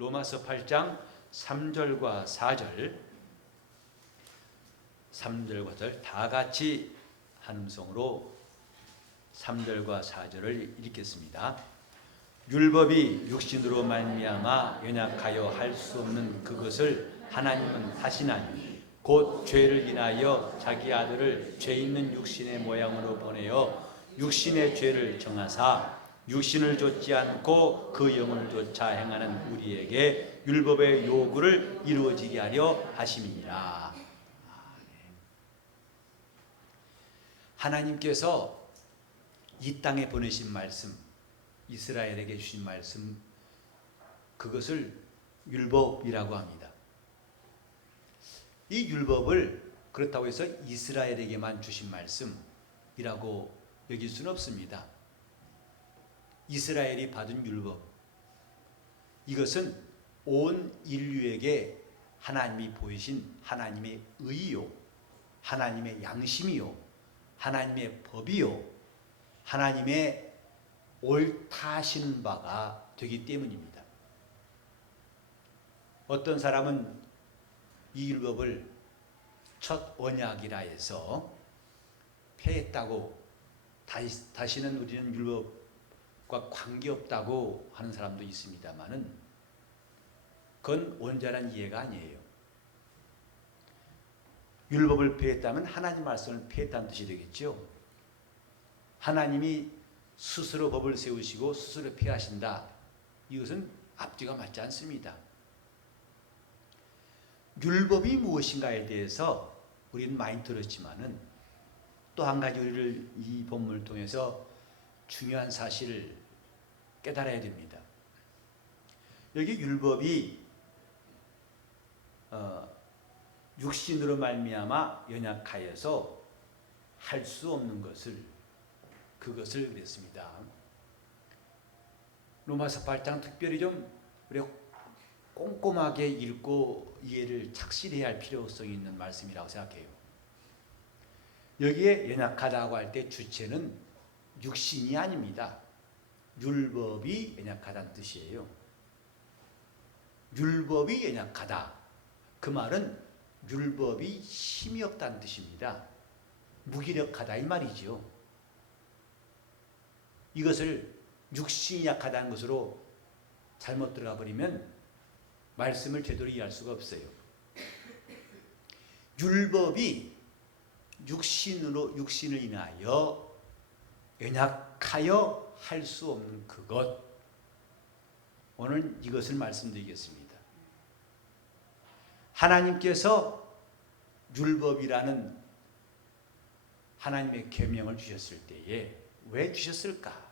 로마서 8장 3절과 4절, 3절과 4절 다 같이 한음성으로 3절과 4절을 읽겠습니다. 율법이 육신으로 말미암아 연약하여 할 수 없는 그것을 하나님은 하시나니 곧 죄를 인하여 자기 아들을 죄 있는 육신의 모양으로 보내어 육신의 죄를 정하사 육신을 좇지 않고 그 영을 좇아 행하는 우리에게 율법의 요구를 이루어지게 하려 하심이니라. 하나님께서 이 땅에 보내신 말씀, 이스라엘에게 주신 말씀, 그것을 율법이라고 합니다. 이 율법을 그렇다고 해서 이스라엘에게만 주신 말씀이라고 여길 수는 없습니다. 이스라엘이 받은 율법, 이것은 온 인류에게 하나님이 보이신 하나님의 의요, 하나님의 양심이요, 하나님의 법이요, 하나님의 옳다 하시는 바가 되기 때문입니다. 어떤 사람은 이 율법을 첫 언약이라 해서 폐했다고 다시는 우리는 율법과 관계없다고 하는 사람도 있습니다만은 그건 온전한 이해가 아니에요. 율법을 폐했다면 하나님 말씀을 폐했다는 뜻이 되겠죠. 하나님이 스스로 법을 세우시고 스스로 폐하신다. 이것은 앞뒤가 맞지 않습니다. 율법이 무엇인가에 대해서 우리는 많이 들었지만은 또 한 가지 우리를 이 본문을 통해서 중요한 사실을 깨달아야 됩니다. 여기 율법이 육신으로 말미암아 연약하여서 할 수 없는 것을, 그것을 그랬습니다. 로마서 8장 특별히 좀 우리가 꼼꼼하게 읽고 이해를 착실해야 할 필요성이 있는 말씀이라고 생각해요. 여기에 연약하다고 할 때 주체는 육신이 아닙니다. 율법이 연약하다는 뜻이에요. 율법이 연약하다. 그 말은 율법이 힘이 없다는 뜻입니다. 무기력하다 이 말이죠. 이것을 육신이 약하다는 것으로 잘못 들어가 버리면 말씀을 제대로 이해할 수가 없어요. 율법이 육신을 인하여 연약하여 할 수 없는 그것, 오늘 이것을 말씀드리겠습니다. 하나님께서 율법이라는 하나님의 계명을 주셨을 때에 왜 주셨을까?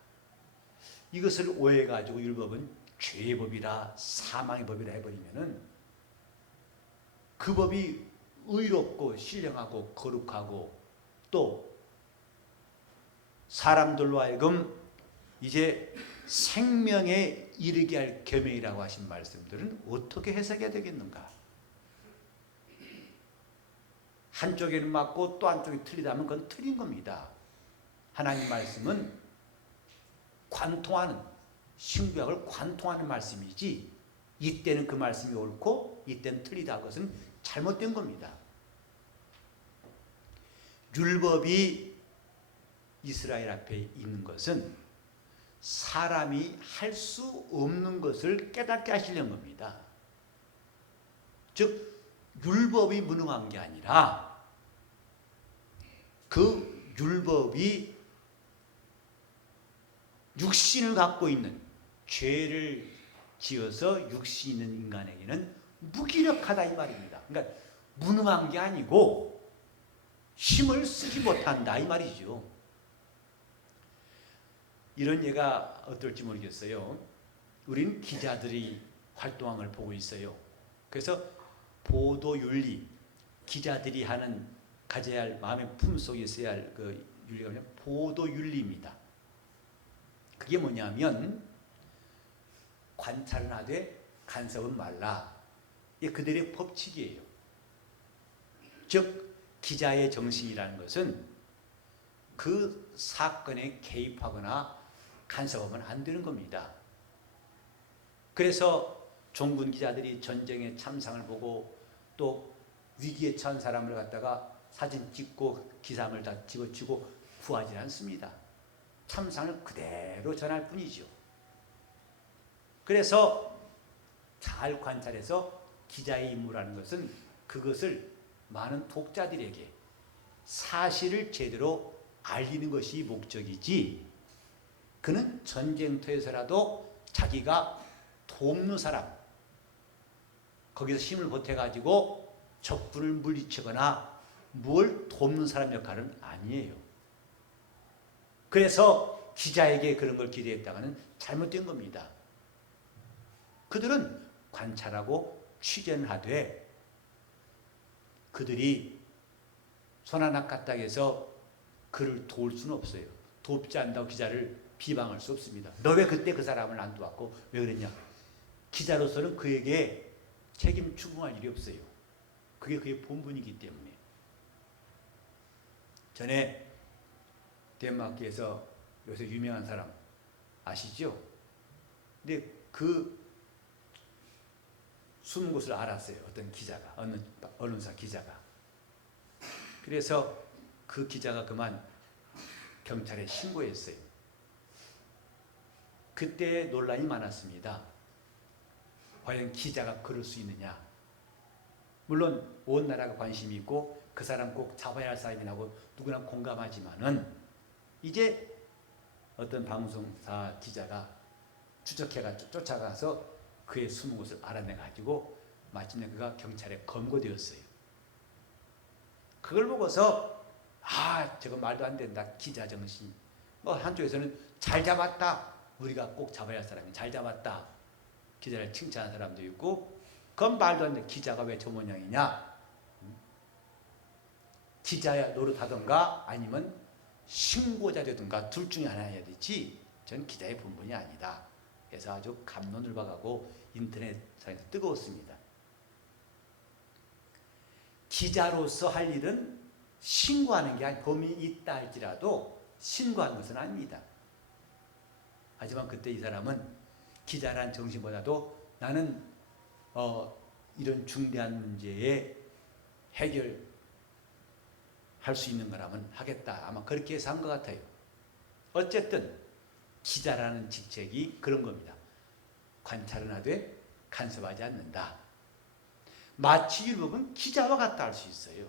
이것을 오해해가지고 율법은 죄의 법이라 사망의 법이라 해버리면은 그 법이 의롭고 신령하고 거룩하고 또 사람들로 하여금 이제 생명에 이르게 할 계명이라고 하신 말씀들은 어떻게 해석해야 되겠는가? 한쪽에는 맞고 또 한쪽이 틀리다면 그건 틀린 겁니다. 하나님 말씀은 관통하는, 신구약을 관통하는 말씀이지 이때는 그 말씀이 옳고 이때는 틀리다, 그것은 잘못된 겁니다. 율법이 이스라엘 앞에 있는 것은 사람이 할 수 없는 것을 깨닫게 하시려는 겁니다. 즉 율법이 무능한 게 아니라 그 율법이 육신을 갖고 있는, 죄를 지어서 육신 있는 인간에게는 무기력하다 이 말입니다. 그러니까 무능한 게 아니고 힘을 쓰지 못한다 이 말이죠. 이런 예가 어떨지 모르겠어요. 우린 기자들이 활동한 걸 보고 있어요. 그래서 보도윤리, 기자들이 가져야 할, 마음의 품속에 있어야 할 그 윤리가 뭐냐면 보도윤리입니다. 그게 뭐냐면 관찰은 하되 간섭은 말라. 이게 그들의 법칙이에요. 즉 기자의 정신이라는 것은 그 사건에 개입하거나 간섭하면 안 되는 겁니다. 그래서 종군 기자들이 전쟁의 참상을 보고 또 위기에 처한 사람을 갖다가 사진 찍고 기사를 다 집어치고 구하지 않습니다. 참상을 그대로 전할 뿐이죠. 그래서 잘 관찰해서 기자의 임무라는 것은 그것을 많은 독자들에게 사실을 제대로 알리는 것이 목적이지, 그는 전쟁터에서라도 자기가 돕는 사람, 거기서 힘을 보태가지고 적군을 물리치거나 뭘 돕는 사람 역할은 아니에요. 그래서 기자에게 그런 걸 기대했다가는 잘못된 겁니다. 그들은 관찰하고 취재를 하되 그들이 손 하나 까딱해서 그를 도울 수는 없어요. 돕지 않는다고 기자를 비방할 수 없습니다. 너 왜 그때 그 사람을 안 도왔고 왜 그랬냐? 기자로서는 그에게 책임 추궁할 일이 없어요. 그게 그의 본분이기 때문에. 전에 덴마크에서 요새 유명한 사람 아시죠? 근데 그 숨은 곳을 알았어요. 어떤 기자가, 어느 언론사 기자가. 그래서 그 기자가 그만 경찰에 신고했어요. 그때 논란이 많았습니다. 과연 기자가 그럴 수 있느냐? 물론 온 나라가 관심이 있고 그 사람 꼭 잡아야 할 사람이라고 누구나 공감하지만은 이제 어떤 방송사 기자가 쫓아가서 그의 숨은 곳을 알아내가지고 마침내 그가 경찰에 검거되었어요. 그걸 보고서 저거 말도 안 된다. 기자 정신. 한쪽에서는 잘 잡았다. 우리가 꼭 잡아야 할 사람이 잘 잡았다. 기자를 칭찬하는 사람도 있고, 그건 말도 안 돼. 기자가 왜 저 모양이냐? 기자 노릇하던가 아니면 신고자 되든가 둘 중에 하나 해야 되지. 전 기자의 본분이 아니다. 그래서 아주 갑론을박하고 인터넷상에서 뜨거웠습니다. 기자로서 할 일은 신고하는 게 아니고, 범인이 있다 할지라도 신고하는 것은 아닙니다. 하지만 그때 이 사람은 기자란 정신보다도 나는 이런 중대한 문제에 해결할 수 있는 거라면 하겠다. 아마 그렇게 해서 한 것 같아요. 어쨌든 기자라는 직책이 그런 겁니다. 관찰은 하되 간섭하지 않는다. 마치 율법은 기자와 같다 할 수 있어요.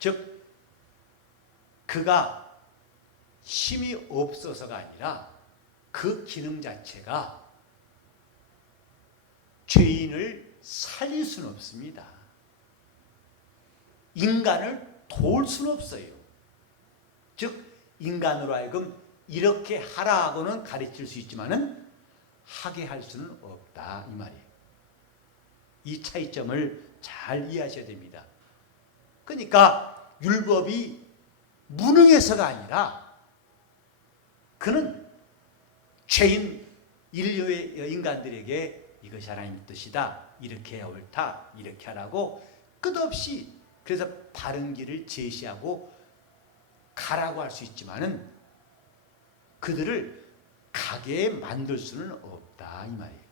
즉 그가 힘이 없어서가 아니라 그 기능 자체가 죄인을 살릴 수는 없습니다. 인간을 도울 수는 없어요. 즉 인간으로 하여금 이렇게 하라고는 가르칠 수 있지만은 하게 할 수는 없다 이 말이에요. 이 차이점을 잘 이해하셔야 됩니다. 그러니까 율법이 무능해서가 아니라 그는 죄인 인류의 인간들에게 이것이 하나님의 뜻이다. 이렇게 해야 옳다. 이렇게 하라고 끝없이 그래서 바른 길을 제시하고 가라고 할 수 있지만은 그들을 가게 만들 수는 없다 이 말이에요.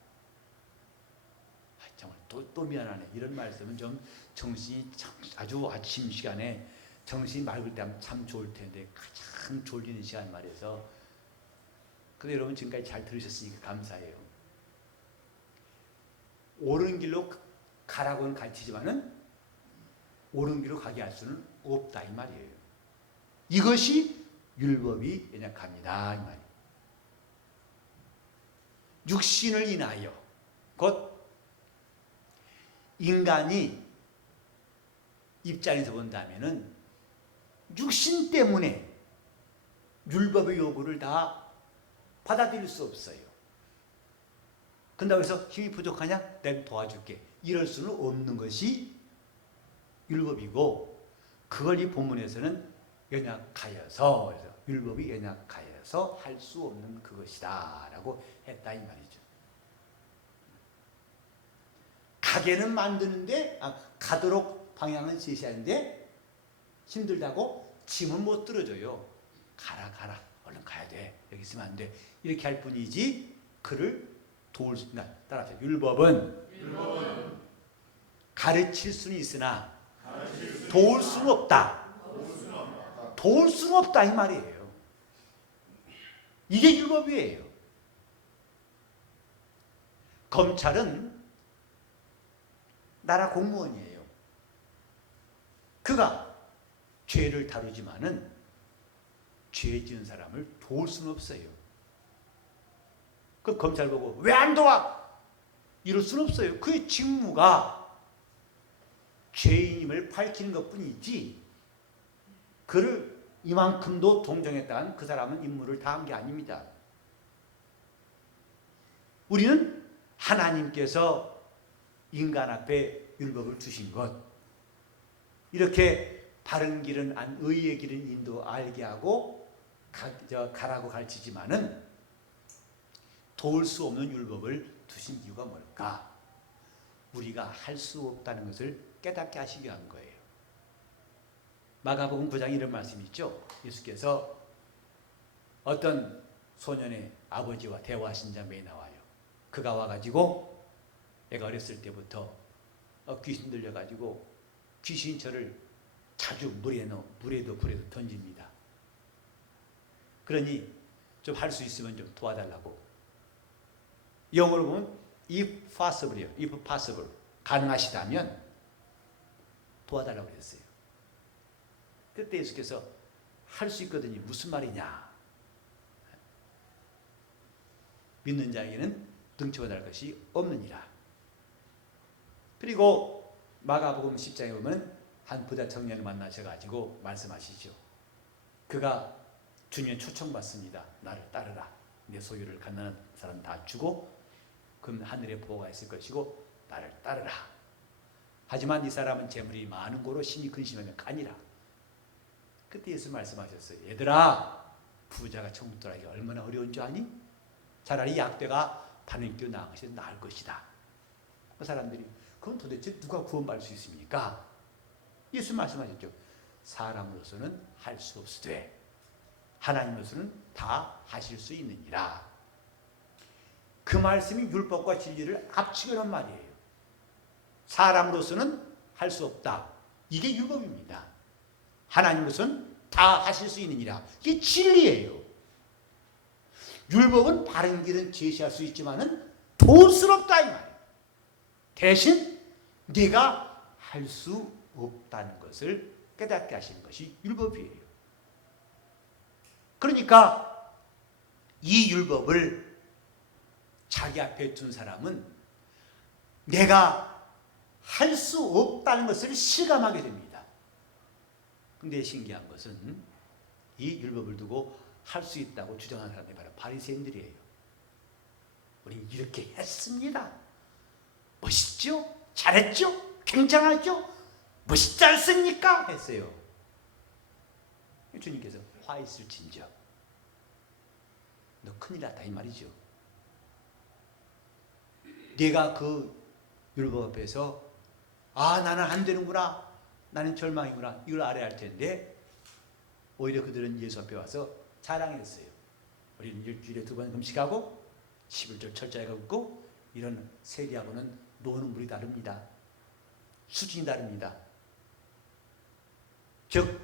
정말 또 미안하네. 이런 말씀은 좀 정신이 아주 아침 시간에 정신이 맑을 때 하면 참 좋을 텐데 가장 졸리는 시간 말이어서. 근데 여러분 지금까지 잘 들으셨으니까 감사해요. 옳은 길로 가라고는 가르치지만은 옳은 길로 가게 할 수는 없다 이 말이에요. 이것이 율법이 연약합니다 이 말이에요. 육신을 인하여 곧 인간이 입장에서 본다면은 육신 때문에 율법의 요구를 다 받아들일 수 없어요. 그런다고 해서 힘이 부족하냐? 내가 도와줄게. 이럴 수는 없는 것이 율법이고, 그걸 이 본문에서는 연약하여서, 그래서 율법이 연약하여서 할 수 없는 그것이다 라고 했다 이 말이죠. 가게는 만드는데 가도록 방향은 제시하는데 힘들다고 짐은 못 들어줘요. 가라 얼른 가야 돼. 여기 있으면 안 돼. 이렇게 할 뿐이지 그를 도울 수, 따라하세요. 율법은 가르칠 수는 있으나 도울 수는 없다. 도울 수는 없다 이 말이에요. 이게 율법이에요. 검찰은 나라 공무원이에요. 그가 죄를 다루지만은 죄 지은 사람을 도울 수는 없어요. 그 검찰 보고 왜 안 도와? 이럴 수는 없어요. 그의 직무가 죄인임을 밝히는 것뿐이지 그를 이만큼도 동정했다는 그 사람은 임무를 다한 게 아닙니다. 우리는 하나님께서 인간 앞에 율법을 주신 것, 이렇게 바른 길은 의의 길은 인도 알게 하고 가라고 가르치지만은 도울 수 없는 율법을 두신 이유가 뭘까? 우리가 할 수 없다는 것을 깨닫게 하시기 위한 거예요. 마가복음 9장에 이런 말씀이 있죠. 예수께서 어떤 소년의 아버지와 대화하신 장면이 나와요. 그가 와가지고 애가 어렸을 때부터 귀신 들려가지고 귀신 저를 자주 물에도 불에도 던집니다. 그러니 좀 할 수 있으면 좀 도와달라고. 영어로 보면 if possible이요. if possible. 가능하시다면 도와달라고 그랬어요. 그때 예수께서 할 수 있거든요. 무슨 말이냐? 믿는 자에게는 등치고 날 것이 없느니라. 그리고 마가복음 10장에 보면 한 부자 청년을 만나셔가지고 말씀하시죠. 그가 주님의 초청받습니다. 나를 따르라. 내 소유를 갖는 사람 다 주고 그럼 하늘에 보호가 있을 것이고 나를 따르라. 하지만 이 사람은 재물이 많은 고로 심히 근심하면 가니라. 그때 예수 말씀하셨어요. 얘들아, 부자가 천국 들어가기 얼마나 어려운 줄 아니? 차라리 약대가 바늘기로 나은 것이 나을 것이다. 그 사람들이 그럼 도대체 누가 구원받을 수 있습니까? 예수 말씀하셨죠. 사람으로서는 할 수 없으되 하나님으로서는 다 하실 수 있느니라. 그 말씀이 율법과 진리를 합치는 말이에요. 사람으로서는 할 수 없다. 이게 율법입니다. 하나님으로서는 다 하실 수 있느니라. 이게 진리예요. 율법은 바른 길은 제시할 수 있지만은 도울 수 없다 이 말이에요. 대신 네가 할 수 없다는 것을 깨닫게 하시는 것이 율법이에요. 그러니까 이 율법을 자기 앞에 둔 사람은 내가 할 수 없다는 것을 실감하게 됩니다. 근데 신기한 것은 이 율법을 두고 할 수 있다고 주장하는 사람들이 바로 바리새인들이에요. 우리는 이렇게 했습니다. 멋있죠? 잘했죠? 굉장하죠? 멋있지 않습니까? 했어요. 주님께서 화 있을진저 너 큰일 났다 이 말이죠. 내가 그 율법 앞에서 나는 안 되는구나, 나는 절망이구나 이걸 알아야 할 텐데 오히려 그들은 예수 앞에 와서 자랑했어요. 우리는 일주일에 2번 금식하고 11절 철저하게 긋고 이런 세리하고는 노는 물이 다릅니다. 수준이 다릅니다. 즉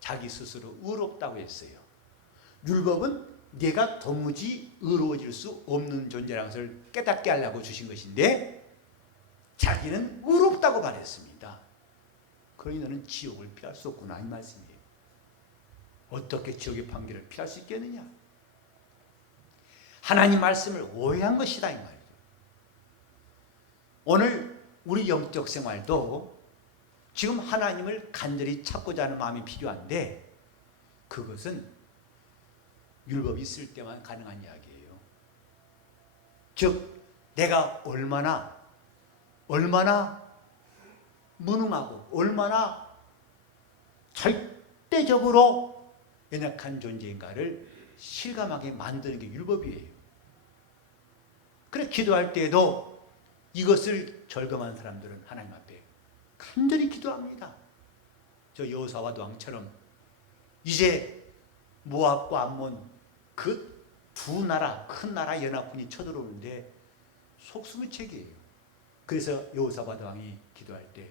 자기 스스로 의롭다고 했어요. 율법은 내가 도무지 의로워질 수 없는 존재라는 것을 깨닫게 하려고 주신 것인데 자기는 의롭다고 말했습니다. 그러니 너는 지옥을 피할 수 없구나 이 말씀이에요. 어떻게 지옥의 판결을 피할 수 있겠느냐? 하나님 말씀을 오해한 것이다 이 말이에요. 오늘 우리 영적 생활도 지금 하나님을 간절히 찾고자 하는 마음이 필요한데 그것은 율법이 있을 때만 가능한 이야기예요. 즉 내가 얼마나 무능하고 얼마나 절대적으로 연약한 존재인가를 실감하게 만드는 게 율법이에요. 그래 기도할 때에도 이것을 절감한 사람들은 하나님 앞에 간절히 기도합니다. 저 여호사와 왕처럼 이제 모압과 암몬 그 두 나라, 큰 나라 연합군이 쳐들어오는데 속수무책이에요. 그래서 여호사밧 왕이 기도할 때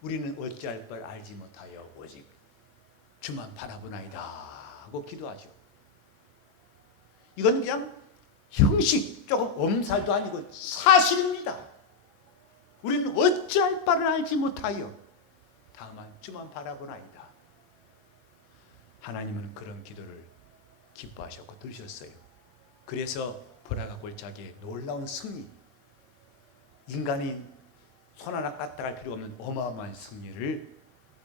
우리는 어찌할 바를 알지 못하여 오직 주만 바라보나이다 하고 기도하죠. 이건 그냥 형식, 조금 엄살도 아니고 사실입니다. 우리는 어찌할 바를 알지 못하여 다만 주만 바라보나이다. 하나님은 그런 기도를 기뻐하셨고 들으셨어요. 그래서 보라가 골짜기에 놀라운 승리, 인간이 손 하나 까딱할 필요 없는 어마어마한 승리를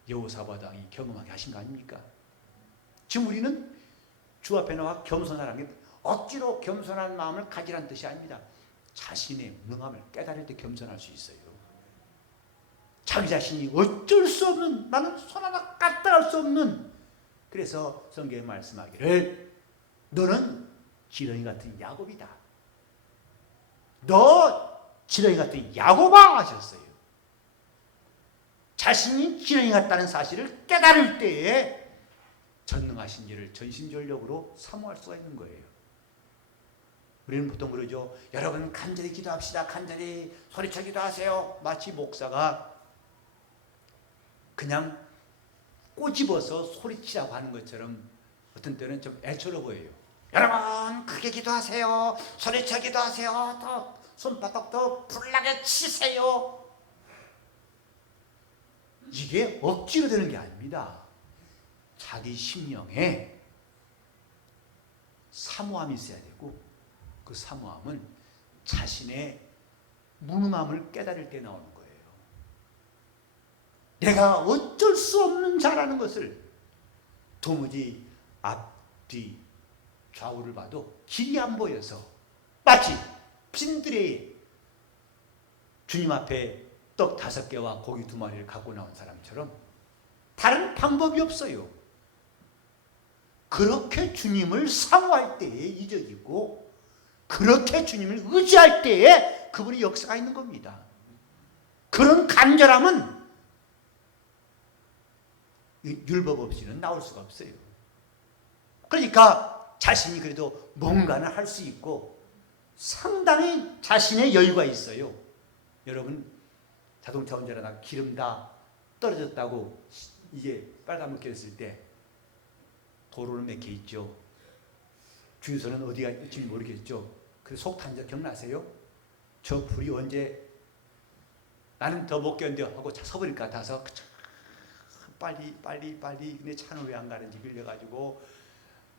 여호사밧 왕이 경험하게 하신 거 아닙니까? 지금 우리는 주 앞에 나와 겸손하라는 게 억지로 겸손한 마음을 가지라는 뜻이 아닙니다. 자신의 무능함을 깨달을 때 겸손할 수 있어요. 자기 자신이 어쩔 수 없는, 나는 손 하나 까딱할 수 없는, 그래서 성경에 말씀하기를 너는 지렁이 같은 야곱이다. 너 지렁이 같은 야곱아 하셨어요. 자신이 지렁이 같다는 사실을 깨달을 때에 전능하신 이를 전심전력으로 사모할 수가 있는 거예요. 우리는 보통 그러죠. 여러분 간절히 기도합시다. 간절히 소리쳐 기도하세요. 마치 목사가 그냥 꼬집어서 소리치라고 하는 것처럼 어떤 때는 좀 애처로 보여요. 여러분 크게 기도하세요. 소리쳐 기도하세요. 더 손바닥 더 불나게 치세요. 이게 억지로 되는 게 아닙니다. 자기 심령에 사모함이 있어야 되고, 그 사모함은 자신의 무능함을 깨달을 때 나오는 거예요. 내가 어쩔 수 없는 자라는 것을, 도무지 앞뒤 좌우를 봐도 길이 안 보여서 마치 빈들에 주님 앞에 떡 5개와 고기 2마리를 갖고 나온 사람처럼 다른 방법이 없어요. 그렇게 주님을 사모할 때에 이적이 있고, 그렇게 주님을 의지할 때에 그분의 역사가 있는 겁니다. 그런 간절함은 율법 없이는 나올 수가 없어요. 그러니까 자신이 그래도 뭔가는 할 수 있고 상당히 자신의 여유가 있어요. 여러분 자동차 운전하다가 기름 다 떨어졌다고 이게 빨간불 켰을 때 도로는 막혀 있죠. 주유소는 어디가 있을지 모르겠죠. 그래서 속 탄 적 기억나세요? 저 불이 언제 나는 더 못 견뎌 하고 서버릴 것 같아서 빨리 근데 차는 왜 안 가는지 빌려가지고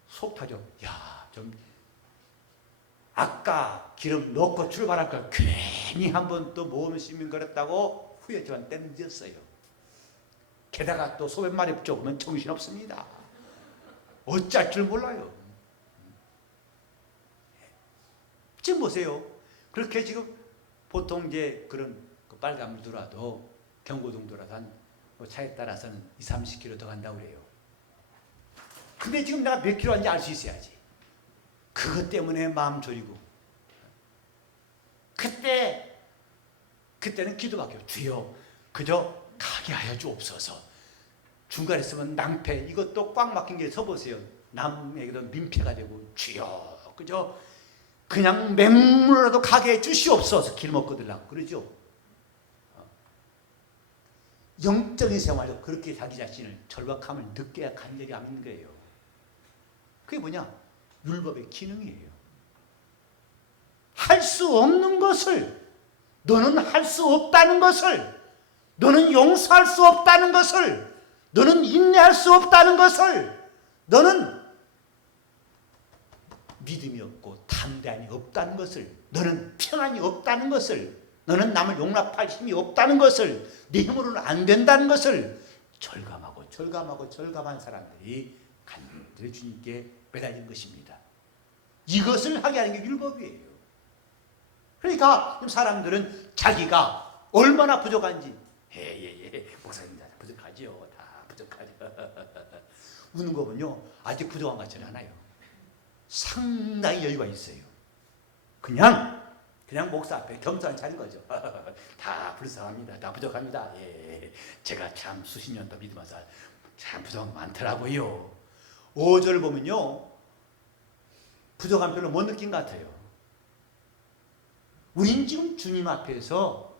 속 타죠. 야, 좀 아까 기름 넣고 출발할 걸 괜히 한번 또 모험을 시민거렸다고 후회했지만 때는 늦었어요. 게다가 또 소변 말이 좁으면 정신없습니다. 어쩔 줄 몰라요. 지금 보세요. 그렇게 지금 보통 이제 그런 빨간불 돌아도 경고등 돌아도 한 차에 따라서는 20-30km 더 간다고 그래요. 근데 지금 내가 몇 킬로 하는지 알 수 있어야지. 그것 때문에 마음 졸이고. 그때는 기도밖에 없어요. 주여 그저 가게 하여 주옵소서. 중간에 쓰면 낭패, 이것도 꽉 막힌 게 서보세요. 남에게도 민폐가 되고, 주여 그저 그냥 맹물로라도 가게 해 주시옵소서. 길 먹고 들라고 그러죠. 영적인 생활도 그렇게 자기 자신을 절박함을 느껴야 간절히 하는 거예요. 그게 뭐냐? 율법의 기능이에요. 할 수 없는 것을, 너는 할 수 없다는 것을, 너는 용서할 수 없다는 것을, 너는 인내할 수 없다는 것을, 너는 믿음이 없고 담대함이 없다는 것을, 너는 평안이 없다는 것을, 너는 남을 용납할 힘이 없다는 것을, 네 힘으로는 안 된다는 것을 절감한 사람들이 간절히 주님께 매달린 것입니다. 이것을 하게 하는 게 율법이에요. 그러니까 사람들은 자기가 얼마나 부족한지, 목사님 부족하죠. 다 부족하죠. 우는 거 보면요 아직 부족한 것 같지는 않아요. 상당히 여유가 있어요. 그냥 목사 앞에 겸손히 차린 거죠. 다 불쌍합니다. 다 부족합니다. 제가 참 수십 년 더 믿으면서 참 부족한 거 많더라고요. 5절 보면요, 부족함 별로 못 느낀 것 같아요. 우린 지금 주님 앞에서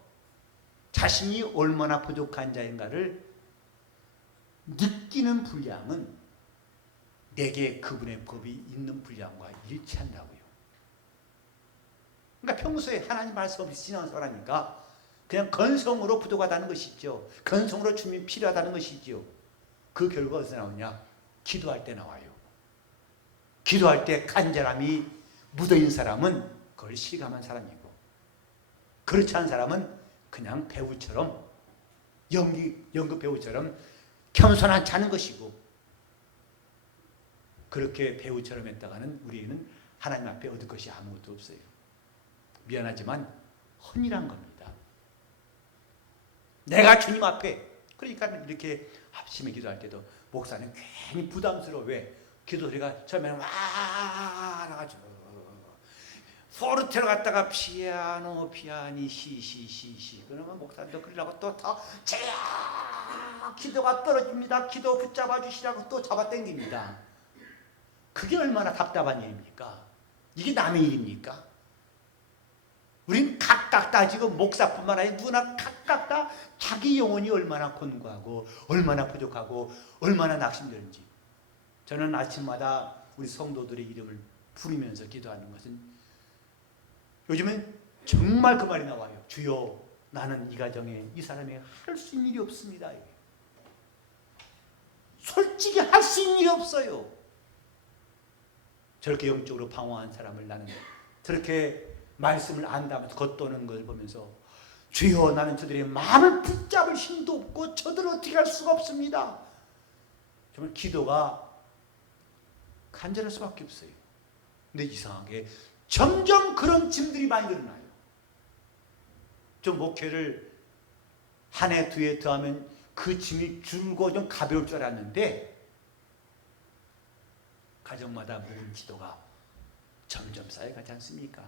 자신이 얼마나 부족한 자인가를 느끼는 분량은 내게 그분의 법이 있는 분량과 일치한다고요. 그러니까 평소에 하나님 말씀 없이 신앙생활하니까 그냥 건성으로 부족하다는 것이죠. 건성으로 주님이 필요하다는 것이죠. 그 결과 어디서 나오냐? 기도할 때 나와요. 기도할 때 간절함이 묻어있는 사람은 그걸 실감한 사람이고, 그렇지 않은 사람은 그냥 배우처럼 연극 배우처럼 겸손한 자는 것이고, 그렇게 배우처럼 했다가는 우리는 하나님 앞에 얻을 것이 아무것도 없어요. 미안하지만 헌이란 겁니다. 내가 주님 앞에, 그러니까 이렇게 합심에 기도할 때도 목사는 괜히 부담스러워. 왜? 기도 소리가 처음에는 와 나가지고 포르테로 갔다가 피아니 시시시시 그러면 목사님도 그러려고 또 더 제야 기도가 떨어집니다. 기도 붙잡아 주시라고 또 잡아 당깁니다. 그게 얼마나 답답한 일입니까? 이게 남의 일입니까? 우린 각각 다 지금 목사뿐만 아니라 누구나 각각 다 자기 영혼이 얼마나 곤고하고 얼마나 부족하고 얼마나 낙심되는지. 저는 아침마다 우리 성도들의 이름을 부르면서 기도하는 것은, 요즘엔 정말 그 말이 나와요. 주여, 나는 이 가정에 이 사람이 할 수 있는 일이 없습니다. 솔직히 할 수 있는 일이 없어요. 저렇게 영적으로 방황한 사람을 나는 저렇게 말씀을 안다면서 겉도는 것을 보면서, 주여, 나는 저들의 마음을 붙잡을 힘도 없고 저들을 어떻게 할 수가 없습니다. 정말 기도가 간절할 수밖에 없어요. 근데 이상하게 점점 그런 짐들이 많이 늘어나요. 좀 목회를 한 해, 두 해 더 하면 그 짐이 줄고 좀 가벼울 줄 알았는데, 가정마다 묵은 기도가 점점 쌓여가지 않습니까?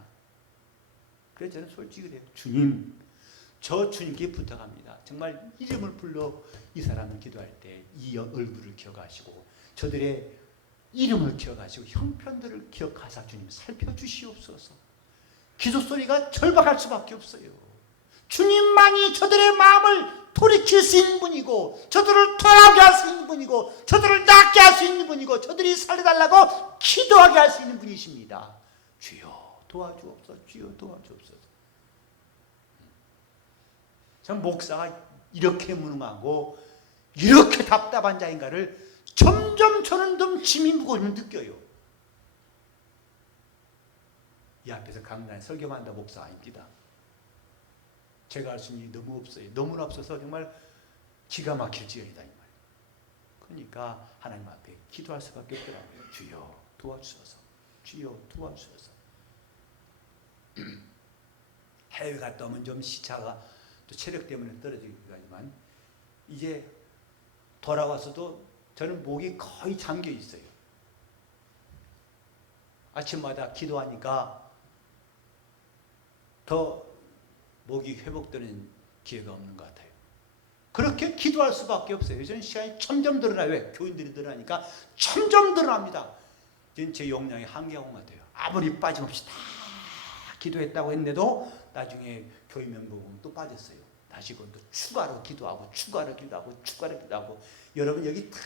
그래서 저는 솔직히 그래요. 주님, 저 주님께 부탁합니다. 정말 이름을 불러 이 사람을 기도할 때 이 얼굴을 기억하시고 저들의 이름을 기억하시고 형편들을 기억하사 주님 살펴주시옵소서. 기도 소리가 절박할 수밖에 없어요. 주님만이 저들의 마음을 돌이킬 수 있는 분이고, 저들을 돌아오게 할 수 있는 분이고, 저들을 낫게 할 수 있는 분이고, 저들이 살려달라고 기도하게 할 수 있는 분이십니다. 주여 도와주옵소서. 주여 도와주옵소서. 참 목사가 이렇게 무능하고 이렇게 답답한 자인가를 점점 저는 좀 짐이 무거워지면 느껴요. 이 앞에서 강단에 설교만 한다 목사 아닙니다. 제가 할 수 있는 일이 너무 없어요. 너무나 없어서 정말 기가 막힐 지경이다 이 말이에요. 그러니까 하나님 앞에 기도할 수밖에 없더라고요. 주여 도와주소서. 주여 도와주소서. 해외 갔다 오면 좀 시차가 또 체력 때문에 떨어지기도 하지만, 이제 돌아와서도 저는 목이 거의 잠겨 있어요. 아침마다 기도하니까 더 목이 회복되는 기회가 없는 것 같아요. 그렇게 기도할 수밖에 없어요. 요즘 시간이 점점 늘어나요. 왜? 교인들이 늘어나니까 점점 늘어납니다. 이제 제 용량이 한계가 온 것 같아요. 아무리 빠짐없이 다 기도했다고 했는데도 나중에 교인 멤버 보면 또 빠졌어요. 다시 또 추가로 기도하고 추가로 기도하고 추가로 기도하고. 여러분 여기 다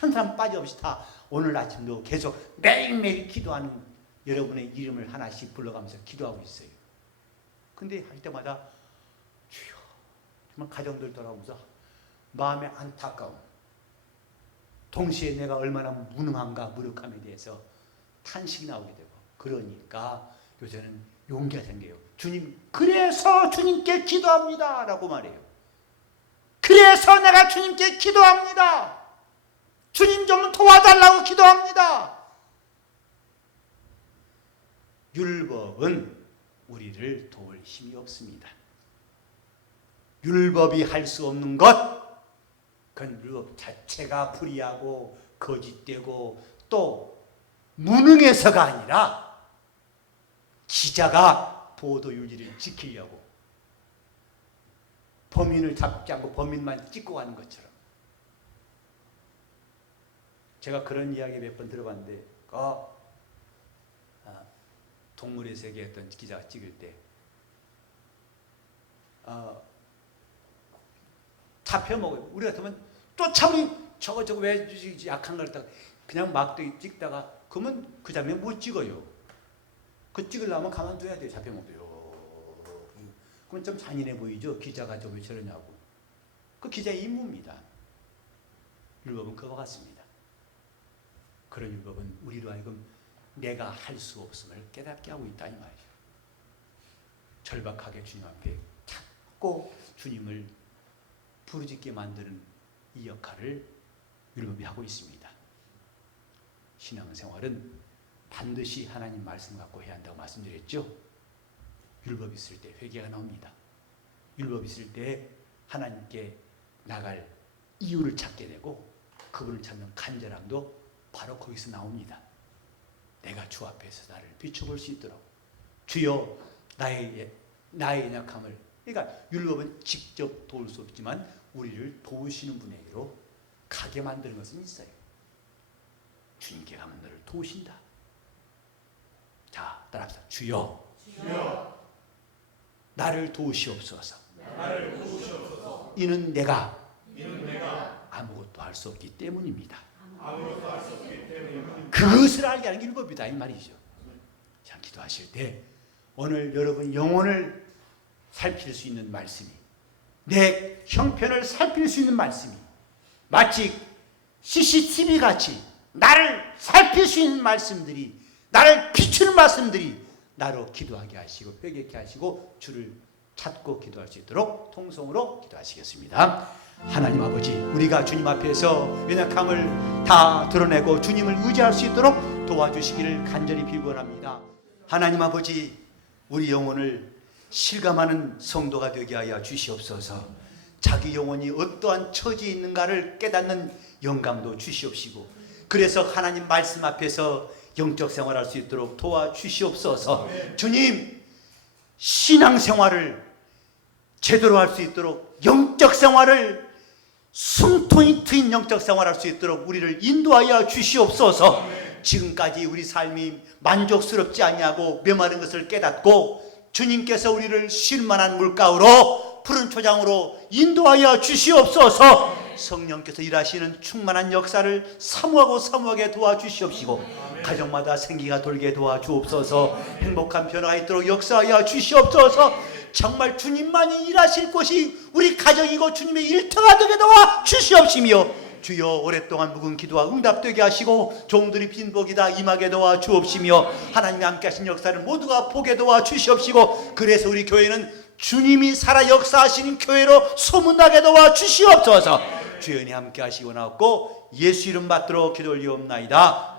한 사람 빠짐없이 다 오늘 아침도 계속 매일매일 기도하는 여러분의 이름을 하나씩 불러가면서 기도하고 있어요. 근데 할 때마다 주여, 정말 가정들 돌아오면서 마음의 안타까움, 동시에 내가 얼마나 무능한가 무력함에 대해서 탄식이 나오게 되고, 그러니까 요새는 용기가 생겨요. 주님, 그래서 주님께 기도합니다 라고 말해요. 그래서 내가 주님께 기도합니다. 주님 좀 도와달라고 기도합니다. 율법은 우리를 도울 힘이 없습니다. 율법이 할 수 없는 것, 그건 율법 자체가 불의하고 거짓되고 또 무능해서가 아니라 기자가 보도유지를 지키려고 범인을 잡지 않고 범인만 찍고 가는 것처럼. 제가 그런 이야기 몇 번 들어봤는데, 동물의 세계 했던 기자가 찍을 때 잡혀 먹어요. 우리 같으면 쫓아오니 저거 왜 약한 걸 갖다가 그냥 막대기 찍다가 그러면 그 장면 못 찍어요. 그 찍으려면 가만둬야 돼요. 잡혀 먹어요. 그건 좀 잔인해 보이죠. 기자가 저 왜 저러냐고. 그 기자의 임무입니다. 율법은 그와 같습니다. 그런 율법은 우리로 하여금 내가 할 수 없음을 깨닫게 하고 있다 이 말이죠. 절박하게 주님 앞에 찾고 주님을 부르짖게 만드는 이 역할을 율법이 하고 있습니다. 신앙생활은 반드시 하나님 말씀 갖고 해야 한다고 말씀드렸죠. 율법 있을 때 회개가 나옵니다. 율법 있을 때 하나님께 나갈 이유를 찾게 되고 그분을 찾는 간절함도 바로 거기서 나옵니다. 내가 주 앞에서 나를 비춰볼 수 있도록 주여 나의 연약함을, 그러니까 율법은 직접 도울 수 없지만 우리를 도우시는 분에게로 가게 만드는 것은 있어요. 주님께 가면 너를 도우신다. 자, 따라합시다. 주여, 나를 도우시옵소서. 이는 내가 아무것도 할 수 없기 때문입니다. 그것을 알게 하는 게 율법이다 이 말이죠. 자, 기도하실 때 오늘 여러분 영혼을 살필 수 있는 말씀이, 내 형편을 살필 수 있는 말씀이 마치 CCTV 같이 나를 살필 수 있는 말씀들이, 나를 비추는 말씀들이 나로 기도하게 하시고 회개케 하시고 주를 찾고 기도할 수 있도록 통성으로 기도하시겠습니다. 하나님 아버지, 우리가 주님 앞에서 연약함을 다 드러내고 주님을 의지할 수 있도록 도와주시기를 간절히 빌원합니다. 하나님 아버지, 우리 영혼을 실감하는 성도가 되게 하여 주시옵소서. 자기 영혼이 어떠한 처지에 있는가를 깨닫는 영감도 주시옵시고, 그래서 하나님 말씀 앞에서 영적 생활할 수 있도록 도와주시옵소서. 주님, 신앙생활을 제대로 할 수 있도록, 영적 생활을 숨통이 트인 영적 생활할 수 있도록 우리를 인도하여 주시옵소서. 지금까지 우리 삶이 만족스럽지 아니하고 메마른 것을 깨닫고 주님께서 우리를 쉴만한 물가로 푸른 초장으로 인도하여 주시옵소서. 성령께서 일하시는 충만한 역사를 사모하게 도와주시옵시고, 가정마다 생기가 돌게 도와주옵소서. 행복한 변화가 있도록 역사하여 주시옵소서. 정말 주님만이 일하실 곳이 우리 가정이고 주님의 일터가 되게 도와주시옵시며, 주여 오랫동안 묵은 기도와 응답되게 하시고 종들이 빈복이 다 임하게 도와주옵시며, 하나님이 함께 하신 역사를 모두가 보게 도와주시옵시고, 그래서 우리 교회는 주님이 살아 역사하시는 교회로 소문나게 도와주시옵소서. 주연이 함께 하시고 나옵고 예수 이름 받들어 기도 올리옵나이다.